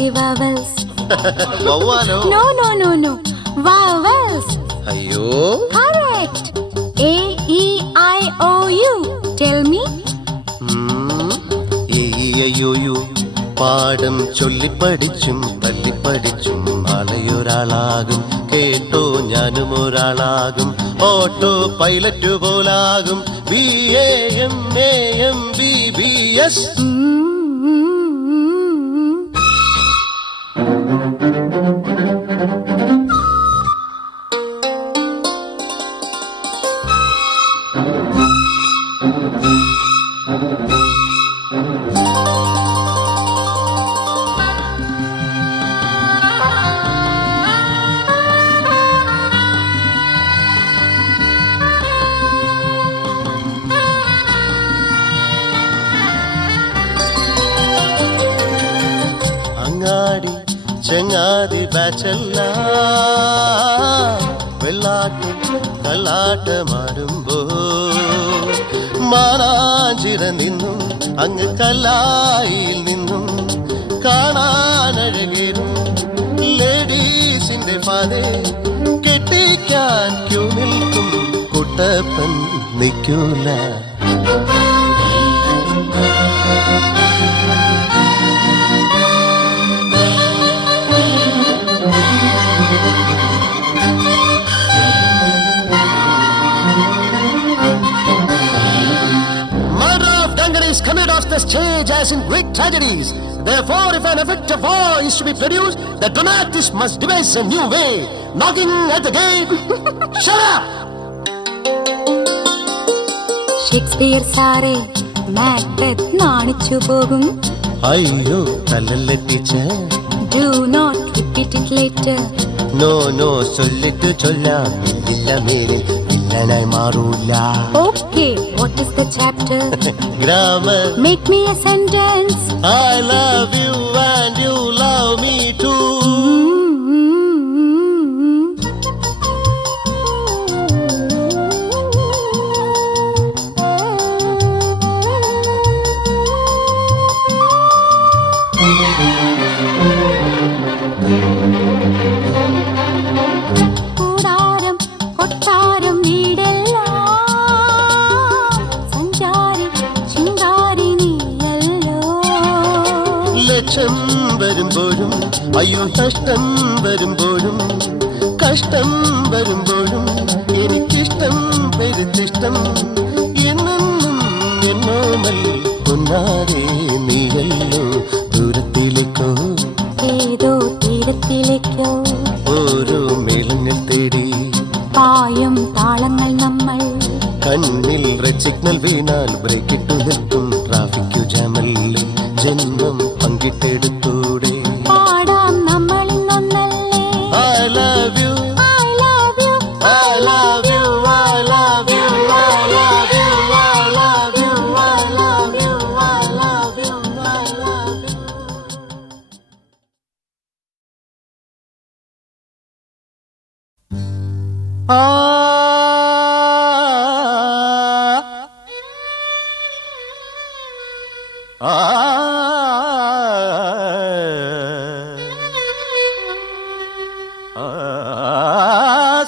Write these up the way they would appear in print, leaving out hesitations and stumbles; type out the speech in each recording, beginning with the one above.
the vowels. വവ്വാലോ? No. Vowels. അയ്യോ. Correct. A, E, I, O, U. Tell me. അയ്യോ പാഠം ചൊല്ലിപ്പടിച്ചും തല്ലിപ്പടിച്ചും നാളെയൊരാളാകും. കേട്ടോ ഞാനും ഒരാളാകും. ഓട്ടോ പൈലറ്റ് പോലാകും. BAMAMBBS. അങ്ങാടി ചെങ്ങാതി ബാച്ചല്ല വെള്ളാട്ടും കല്ലാട്ടമാടുമ്പോ മാനാഞ്ചിറ നിന്നും അങ്ങ് കല്ലായിൽ നിന്നും കാണാനഴകേറും ലേഡീസിന്റെ പാതേ കെട്ടിക്കാൻ ക്യൂ നിൽക്കും കുട്ടപ്പൻ നിൽക്കൂല. Committed off the stage as in Greek tragedies. Therefore, if an effect of war is to be produced, the dramatist must devise a new way. Knocking at the gate. Shut up! Shakespeare സാറേ Macbeth നാണിച്ചു പോകും. അയ്യോ തല്ലല്ലേ teacher. Do not repeat it later. No ചൊല്ലിട്ട് ചൊല്ലാം ഇല്ല മേലിൽ വില്ലനായി മാറൂല. Okay, what is the chapter? Grammar. Make me a sentence. I love you and you love me too. കൂടാരം കൊട്ടാരം വീടെല്ലാം സഞ്ചാരി ശൃംഗാരി നീയല്ലോ. ലക്ഷം വരുമ്പോഴും അയ്യോ നഷ്ടം വരുമ്പോഴും കഷ്ടം വരുമ്പോഴും എനിക്കിഷ്ടം പെരുത്തിഷ്ടം എന്നെന്നും എന്നോമൽ പൊന്നാരേ നീയല്ലോ. ദൂരത്തിലേക്കോ ഏതോ തീരത്തിലേക്കോ ഓരോ മേളങ്ങൾ തേടി പായും താളങ്ങൾ നമ്മൾ. കണ്ണിൽ റെഡ് സിഗ്നൽ വീണാൽ ബ്രേക്ക് ഇട്ടു നിൽക്കും ട്രാഫിക്കു ജാമല്ലേ. ജന്മം പങ്കിട്ടെടുത്തൂടെ പാടാം നമ്മൾ ഇന്നൊന്നല്ലേ. I love you, I love you, I love you, I love you, I love you, I love you, I love you, I love you, I love you.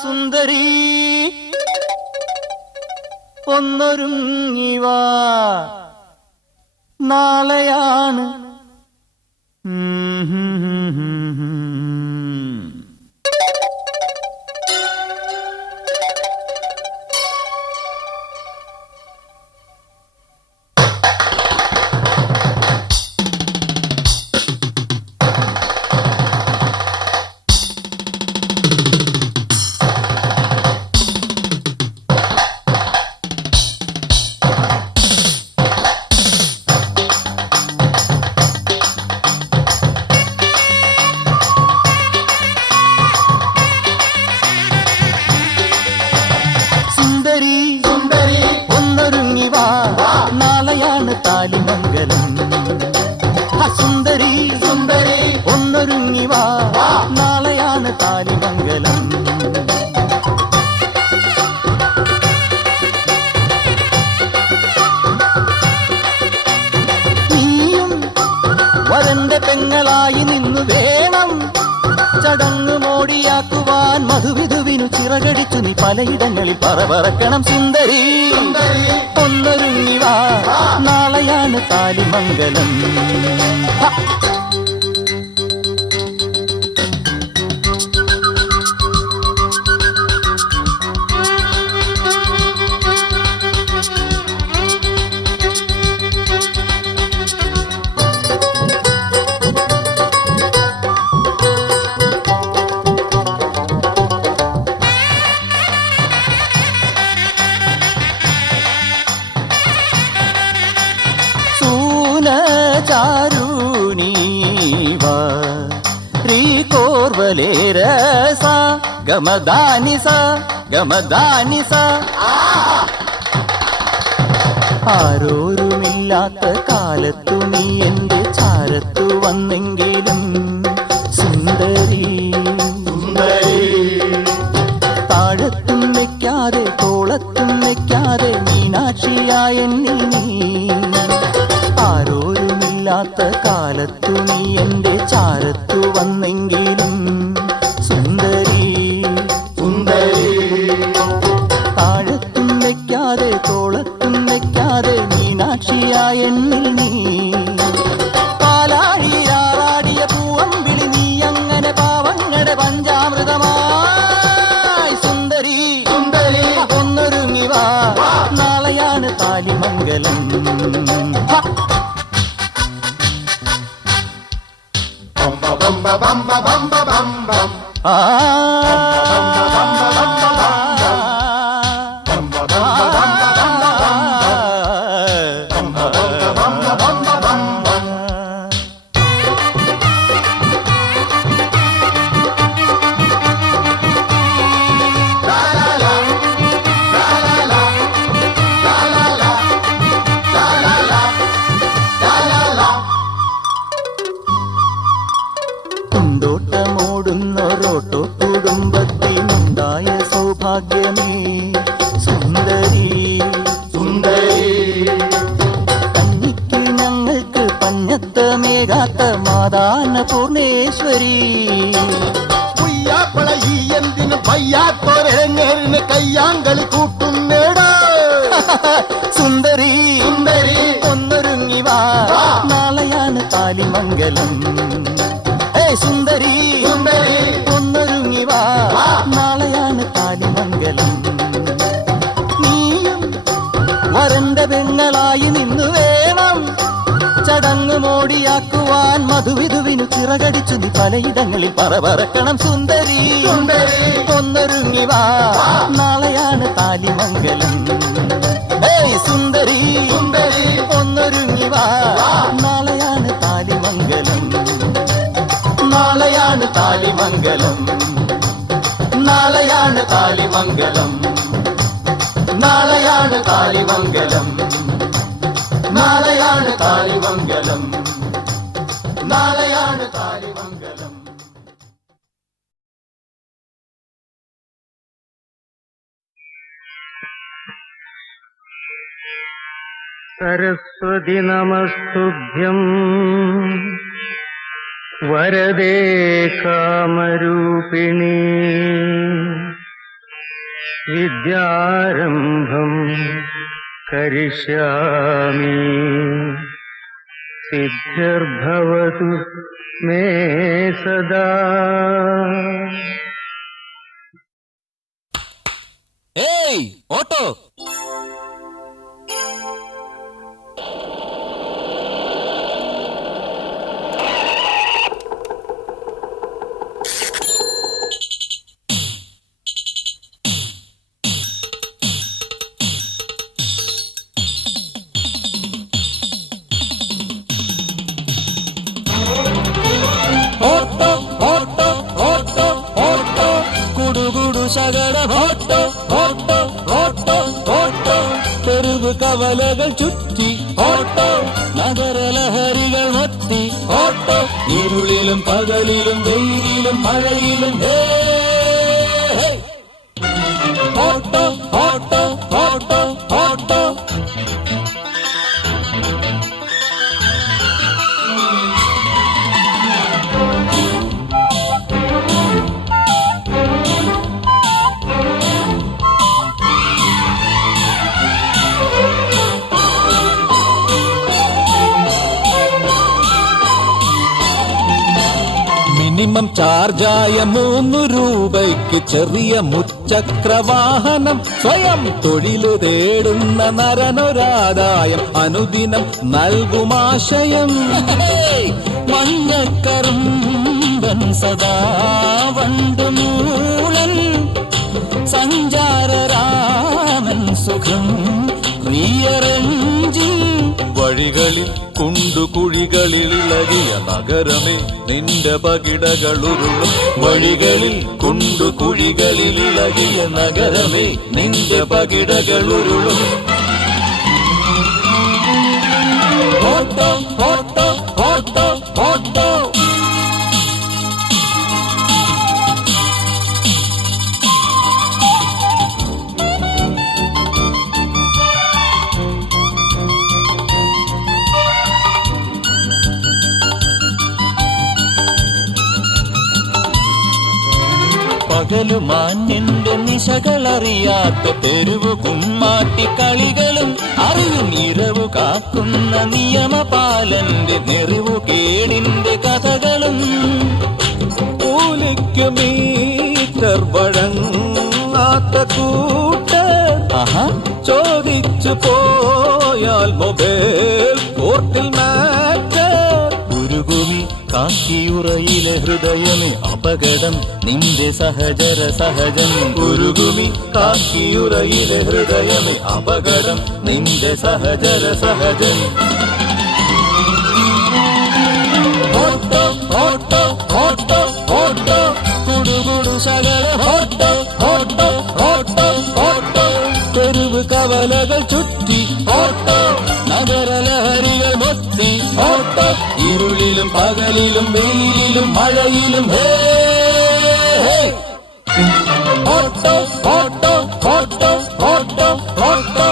സുന്ദരി ഒന്നൊരുങ്ങിവാ നാളെയാണ്. ചിറകടിച്ചു നീ പലയിടങ്ങളിൽ പറക്കണം സുന്ദരി ഒന്നൊരുങ്ങി വാ നാളെയാണ് താലിമംഗലം േരസ ഗമദാനിസ ഗമദാനിസ ആരോരുമില്ലാത്ത കാലത്തു നീ എന്റെ ചാരത്തു വന്നെങ്കിലും സുന്ദരി താഴത്തും വെക്കാതെ തോളത്തും വെക്കാതെ മീനാക്ഷിയായ എന്നിൽ നീ ആരോരുമില്ലാത്ത കാലത്തു നീ എന്റെ ചാരത്തു വന്നെങ്കിലും സുന്ദരി താഴത്തും വെക്കാതെ തോളത്തും വെക്കാതെ മീനാക്ഷിയായ എന്നിൽ നീ പാലാഴിയാറാടിയ പൂവമ്പിളി നീ അങ്ങനെ പാവങ്ങളുടെ പഞ്ചാമൃതമായി സുന്ദരി ഒന്നൊരുങ്ങി വാ നാളെയാണ് താലിമംഗലം പൂന്തോട്ടമോടുന്നൊരോട്ടോ കുടുംബത്തിനുണ്ടായ സൗഭാഗ്യമേ സുന്ദരി കഞ്ഞിക്ക് ഞങ്ങൾക്ക് പഞ്ഞത്തമേകാത്ത മാതാന പൂർണേശ്വരി എന്തിനു പയ്യാത്തോരെങ്ങേരിന് കയ്യാങ്കളി കൂട്ടുന്നേടാ സുന്ദരി ഒന്നൊരുങ്ങി വാ നാളെയാണ് താലിമംഗലം സുന്ദരി ഒന്നൊരുങ്ങി വാ നാളെയാണ് താലിമംഗലം നീയും വരന്റെ പെങ്ങളായി നിന്നു വേണം ചടങ്ങ് മോടിയാക്കുവാൻ മധുവിധുവിനു ചിറകടിച്ചു നീ പലയിടങ്ങളിൽ പറക്കണം സുന്ദരി ഒന്നൊരുങ്ങി വാ നാളെയാണ് താലിമംഗലം സുന്ദരി ഒന്നൊരുങ്ങി വാ നാളെയാണ് താലിമംഗലം നാളെയാണ് താലിമംഗലം നാളെയാണ് താലിമംഗലം നാളെയാണ് താലിമംഗലം നാളെയാണ് താലിമംഗലം നാളെയാണ് താലിമംഗലം സരസ്വതി നമസ്തുഭ്യം വരദേ കാമരൂപിണി വിദ്യാരംഭം കരിഷ്യാമി സിദ്ധിർഭവതു മേ സദാ. ഏയ് ഓട്ടോ കവലകൾ ചുറ്റി ഓട്ടോ നഗരലഹരികൾ മത്തി ഓട്ടോ ഇരുളിലും പകലിലും വെയിലിലും മഴയിലും auto auto auto auto. Minimum ചാർജായ 3 രൂപയ്ക്ക് ചെറിയ മുച്ചക്രവാഹനം, സ്വയം തൊഴില് തേടുന്ന നരനൊരാദായം, അനുദിനം നൽകുമാശയം. മഞ്ഞക്കറുമ്പൻ സദാ വണ്ടുമൂളൻ, സഞ്ചാരരാമൻ സുഖം പ്രിയരഞ്ജിൻ. വഴികളിൽ കുണ്ടുകുഴികളിൽ ഇളകിയ നഗരമേ നിന്റെ പകിടകളുരുളും. വഴികളിൽ കുണ്ടുകുഴികളിൽ ഇളകിയ നഗരമേ നിന്റെ പകിടകളുരുളും. Auto auto auto auto. പകലു മാന്യന്റെ നിശകളറിയാത്ത തെരുവു കുമ്മാട്ടിക്കളികളും, അറിവും ഇരവു കാക്കുന്ന നിയമപാലന്റെ നെറിവു കേടിന്റെ കഥകളും. കൂലിക്കു മീറ്റർ വഴങ്ങാത്ത കൂട്ടർ, ചോദിച്ചു പോയാൽ മൊബൈൽ കോർട്ടിൽ മാറ്റർ. ഉരുകുമി കാക്കിയുറയിലെ ഹൃദയമേ അപകടം നിന്റെ സഹചര സഹജൻ. ഉരുകുമി കാക്കിയുറയിലെ ഹൃദയമേ അപകടം നിന്റെ സഹചര സഹജൻ. ഓട്ടോ ഓട്ടോ ഓട്ടോ ഓട്ടോ, കുടുകുടു സകല ഓട്ടോ ഓട്ടോ ഓട്ടോ ഓട്ടോ. തെരുവ് കവലകൾ ചുറ്റി ഓട്ടോ, നഗരലഹരികൾ മൊത്തി ഓട്ടോ. ഇരുളിലും പകലിലും വെയിലിലും മഴയിലും auto auto auto auto auto.